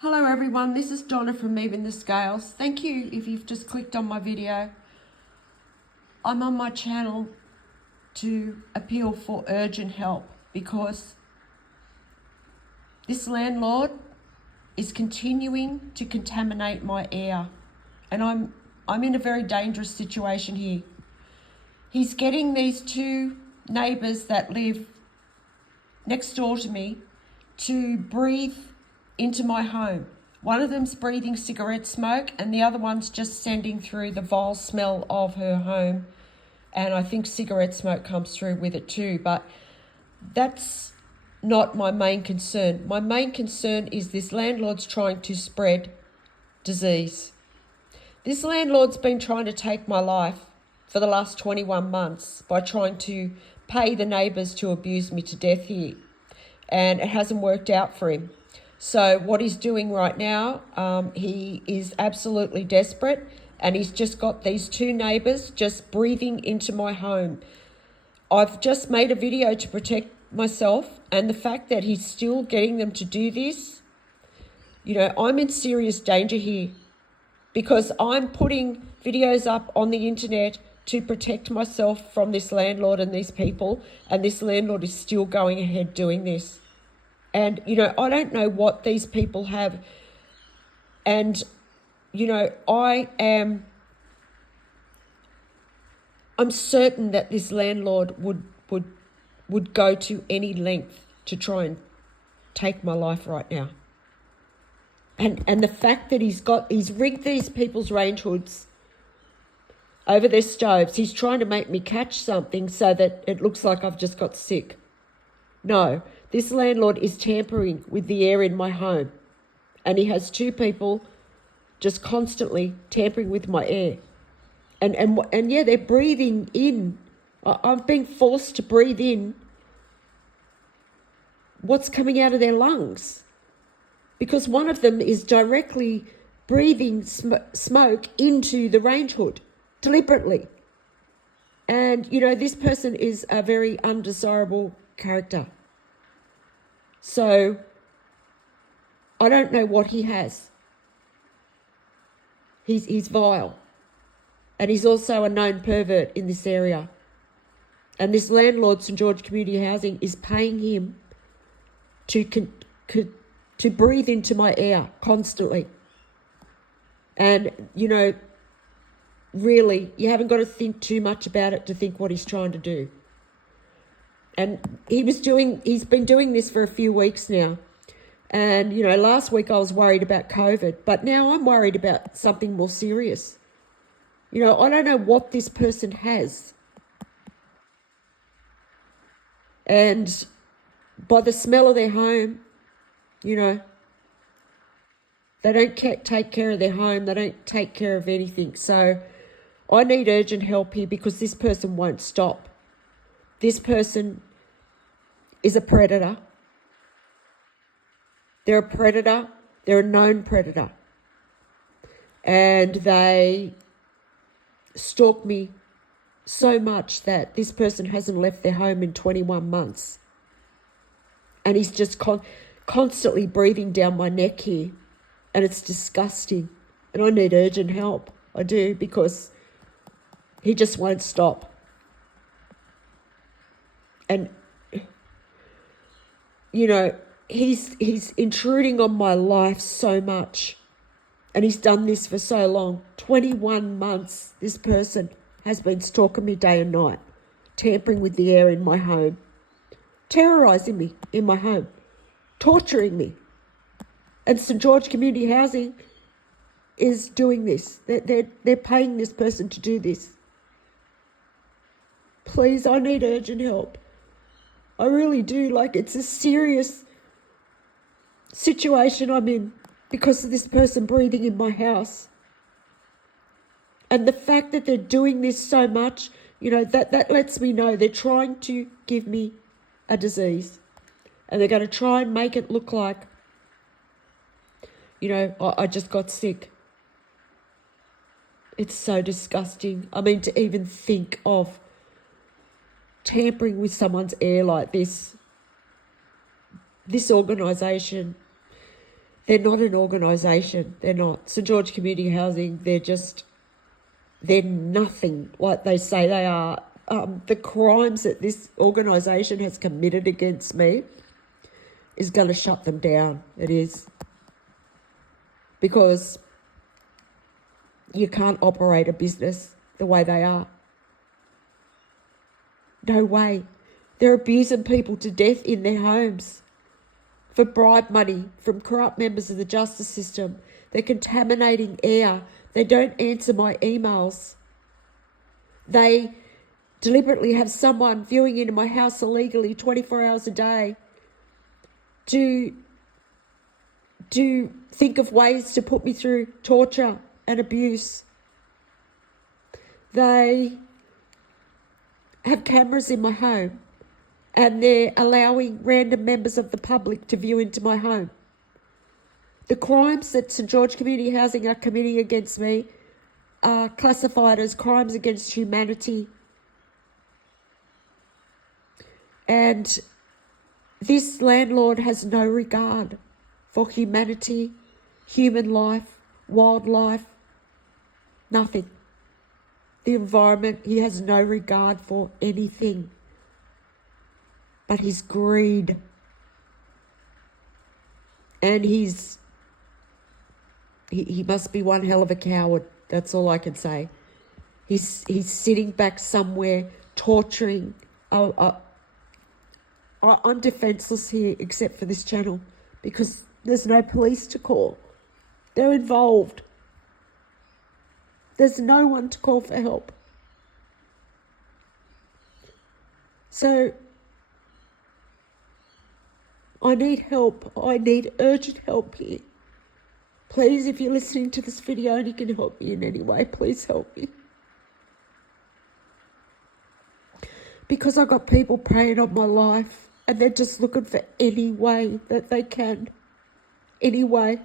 Hello everyone, this is Donna from Moving the Scales. Thank you if you've just clicked on my video. I'm on my channel to appeal for urgent help because this landlord is continuing to contaminate my air, and I'm in a very dangerous situation here. He's getting these two neighbours that live next door to me to breathe into my home. One of them's breathing cigarette smoke and the other one's just sending through the vile smell of her home. And I think cigarette smoke comes through with it too, but that's not my main concern. My main concern is this landlord's trying to spread disease. This landlord's been trying to take my life for the last 21 months by trying to pay the neighbours to abuse me to death here. And it hasn't worked out for him. So what he's doing right now, he is absolutely desperate, and he's just got these two neighbours just breathing into my home. I've just made a video to protect myself, and the fact that he's still getting them to do this, I'm in serious danger here because I'm putting videos up on the internet to protect myself from this landlord and these people, and this landlord is still going ahead doing this. And, I don't know what these people have. And, I'm certain that this landlord would go to any length to try and take my life right now. And the fact that he's rigged these people's range hoods over their stoves, he's trying to make me catch something so that it looks like I've just got sick. No, this landlord is tampering with the air in my home, and he has two people just constantly tampering with my air. And yeah, they're breathing in. I'm being forced to breathe in what's coming out of their lungs, because one of them is directly breathing smoke into the range hood deliberately. And, this person is a very undesirable character. So I don't know what he has. He's vile. And he's also a known pervert in this area. And this landlord, St George Community Housing, is paying him to breathe into my air constantly. And, really, you haven't got to think too much about it to think what he's trying to do. And he's been doing this for a few weeks now. And, last week I was worried about COVID, but now I'm worried about something more serious. I don't know what this person has. And by the smell of their home, they don't take care of their home. They don't take care of anything. So I need urgent help here because this person won't stop. This person is a predator. They're a predator. They're a known predator. And they stalk me so much that this person hasn't left their home in 21 months. And he's just constantly breathing down my neck here. And it's disgusting. And I need urgent help. I do, because he just won't stop. And he's intruding on my life so much. And he's done this for so long. 21 months, this person has been stalking me day and night, tampering with the air in my home, terrorising me in my home, torturing me. And St George Community Housing is doing this. They're paying this person to do this. Please, I need urgent help. I really do. It's a serious situation I'm in because of this person breathing in my house. And the fact that they're doing this so much, that lets me know they're trying to give me a disease. And they're going to try and make it look like, I just got sick. It's so disgusting. I mean, to even think of tampering with someone's air like this organisation, They're not an organisation. They're not. St George Community Housing, they're nothing like they say they are. The crimes that this organisation has committed against me is going to shut them down. It is. Because you can't operate a business the way they are. No way. They're abusing people to death in their homes for bribe money from corrupt members of the justice system. They're contaminating air. They don't answer my emails. They deliberately have someone viewing into my house illegally 24 hours a day to think of ways to put me through torture and abuse. They have cameras in my home and they're allowing random members of the public to view into my home. The crimes that St George Community Housing are committing against me are classified as crimes against humanity. And this landlord has no regard for humanity, human life, wildlife, nothing. The environment, he has no regard for anything but his greed. And he must be one hell of a coward. That's all I can say. He's sitting back somewhere torturing. I'm defenseless here except for this channel because there's no police to call. They're involved. There's no one to call for help. So I need help. I need urgent help here. Please, if you're listening to this video and you can help me in any way, please help me. Because I've got people preying on my life and they're just looking for any way that they can. Any way.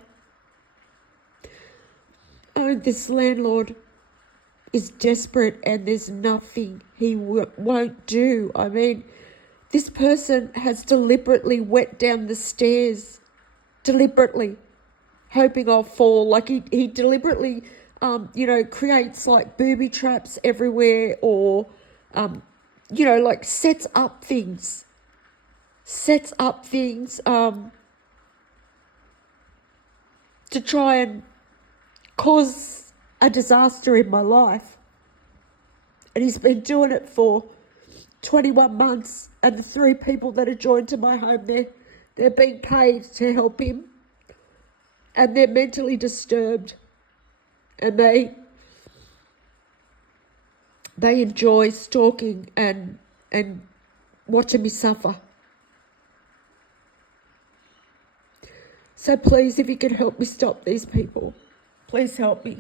Oh, this landlord is desperate and there's nothing he won't do. I mean, this person has deliberately went down the stairs, deliberately, hoping I'll fall. Like he deliberately, creates like booby traps everywhere or, like sets up things to try and cause a disaster in my life. And he's been doing it for 21 months. And the 3 people that are joined to my home, they're being paid to help him. And they're mentally disturbed. And they enjoy stalking and watching me suffer. So please, if you can help me stop these people, please help me.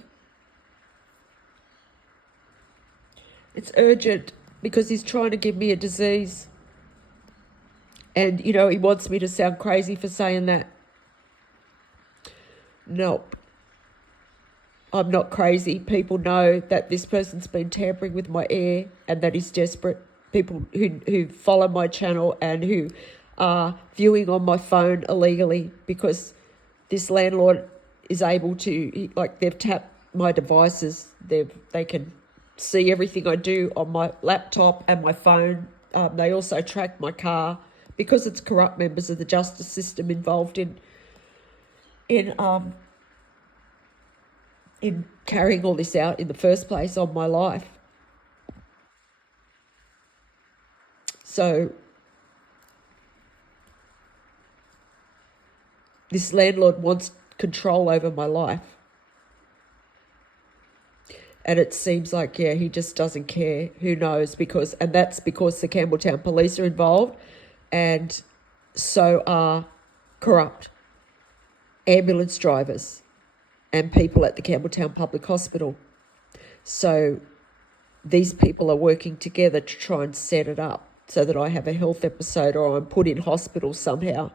It's urgent because he's trying to give me a disease. And, he wants me to sound crazy for saying that. Nope. I'm not crazy. People know that this person's been tampering with my air and that he's desperate. People who follow my channel and who are viewing on my phone illegally because this landlord is able to, they've tapped my devices. They can see everything I do on my laptop and my phone. They also track my car because it's corrupt members of the justice system involved in carrying all this out in the first place on my life. So this landlord wants control over my life. And it seems like, he just doesn't care. Who knows? And that's because the Campbelltown police are involved and so are corrupt ambulance drivers and people at the Campbelltown Public Hospital. So these people are working together to try and set it up so that I have a health episode or I'm put in hospital somehow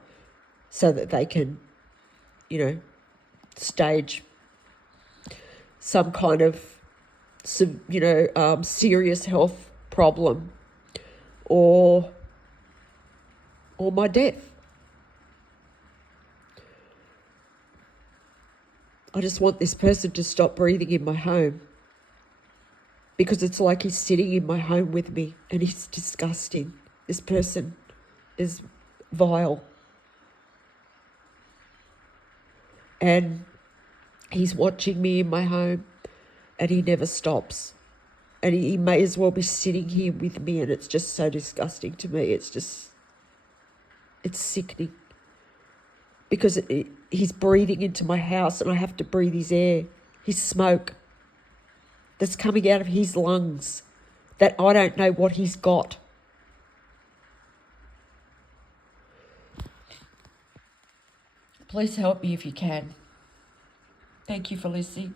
so that they can, stage some kind of, serious health problem or my death. I just want this person to stop breathing in my home, because it's like he's sitting in my home with me and he's disgusting. This person is vile. And he's watching me in my home and he never stops. And he may as well be sitting here with me, and it's just so disgusting to me. It's sickening. Because he's breathing into my house and I have to breathe his air, his smoke that's coming out of his lungs that I don't know what he's got. Please help me if you can. Thank you for listening.